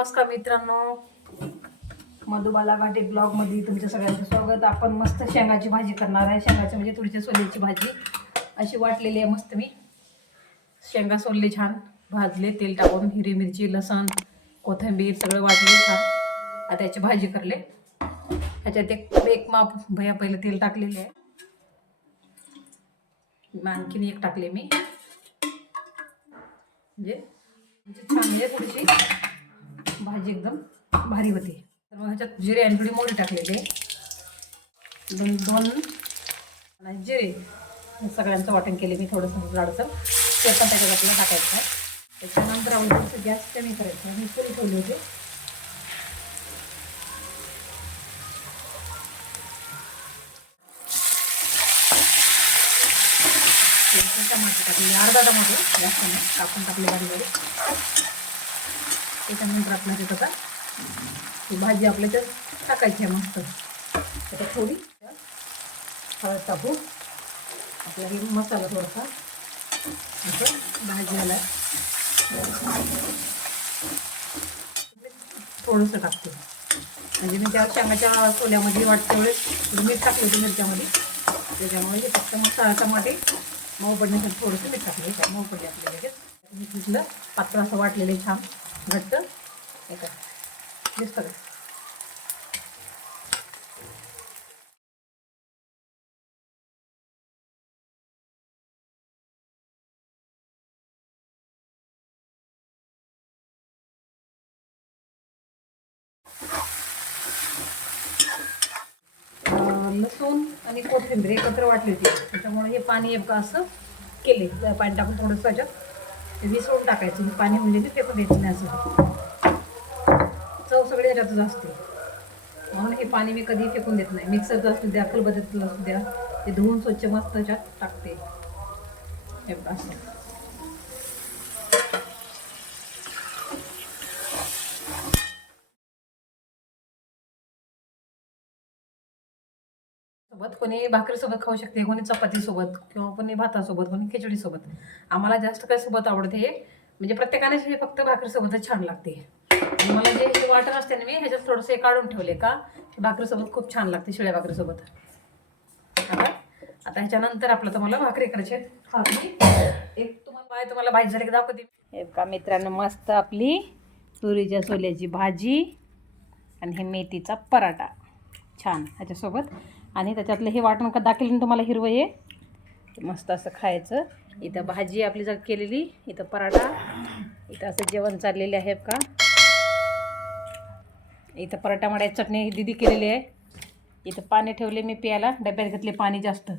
नमस्कार मित्रांनो. मधुबाला घाटे ब्लॉगमध्ये तुमच्या सगळ्यांचं स्वागत. आपण मस्त शेंगाची भाजी करणार आहे. शेंगाची म्हणजे तुरीच्या सोल्याची भाजी. अशी वाटलेली आहे मस्त मी. शेंगा सोलले छान. भाजले तेल टाकून हिरवी मिरची लसण कोथिंबीर सगळं वाटले छान. आता याची भाजी करले. ह्याच्यात एक एक माप भया पहिलं तेल टाकलेले आहे. आणखीन एक टाकले मी. म्हणजे म्हणजे छान आहे थोडीशी. भाजी एकदम भारी होते. तर मग ह्याच्यात जिरे आणि थोडी मोरी टाकलेली दोन दोन आणि जिरे. सगळ्यांचं वाटण केले मी थोडंसं जाडसं ते पण त्याच्यात आपल्याला टाकायचं आहे. त्याच्यानंतर आपण थोडंसं गॅस कमी करायचं मी फुल ठेवले होते. टमाटर टाकले अर्धा टमाटो जास्त कापून टाकले बारीक बारीक. त्याच्यानंतर आपल्या ते आता ही भाजी आपल्या त्यात टाकायची आहे मस्त. आता थोडी हळद टाकू. आपला हे मसाला थोडासा असं भाजीला थोडंसं टाकते. म्हणजे मी त्या शेंगाच्या सोल्यामध्ये वाटते वेळेस मीठ टाकले होती मिरच्यामध्ये. त्याच्यामुळे हे फक्त मसाला टमाटे मऊ पडण्यासाठी थोडंसं मीठ टाकले. मऊ पडले आपल्याला लगेच. मी तिथलं पात्र असं वाटलेलं आहे छान. घट्ट. हे काय दिसतं लसूण आणि कोथिंबीर एकत्र वाटली होती. त्याच्यामुळे हे पाणी एक असं केले. पाणी टाकून थोडंसं त्याच्यात मिसळून टाकायचं मी पाणी म्हणजे ते फेकून द्यायचं नाही असं चव सगळी ह्याच्यातच असते. म्हणून हे पाणी मी कधी फेकून देत नाही. मिक्सरचं असू द्या खलबत्यातलं असू द्या ते धुवून स्वच्छ मस्त त्याच्यात टाकते. हे असं. सोबत कोणी भाकरीसोबत खाऊ शकते कोणी चपातीसोबत किंवा कोणी भातासोबत कोणी खिचडीसोबत. आम्हाला जास्त काय सोबत आवडते हे म्हणजे प्रत्येकाने हे फक्त भाकरीसोबतच छान लागते. मला जे हे वाटण असते ना मी ह्याच्यात थोडंसं हे काढून ठेवले का भाकरीसोबत खूप छान लागते शिळ्या भाकरीसोबत. आता आता ह्याच्यानंतर आपलं तुम्हाला भाकरी करायची आहेत भाकरी एक तुम्हाला पाय तुम्हाला भाजी झाली की दाखवते हे का मित्रांनो मस्त आपली तुरीच्या सोल्याची भाजी आणि हे मेथीचा पराठा. छान ह्याच्यासोबत. आणि त्याच्यातलं हे वाटण का दाखवलं तुम्हाला हिरवं हे? मस्त असं खायचं. इथं भाजी आपली जर केलेली इथं पराठा इथं असं जेवण चाललेले आहे का? इथं पराठा मड्याची चटणी दिदी केलेली आहे. इथं पाणी ठेवले मी प्यायला डब्यात घेतले पाणी जास्त.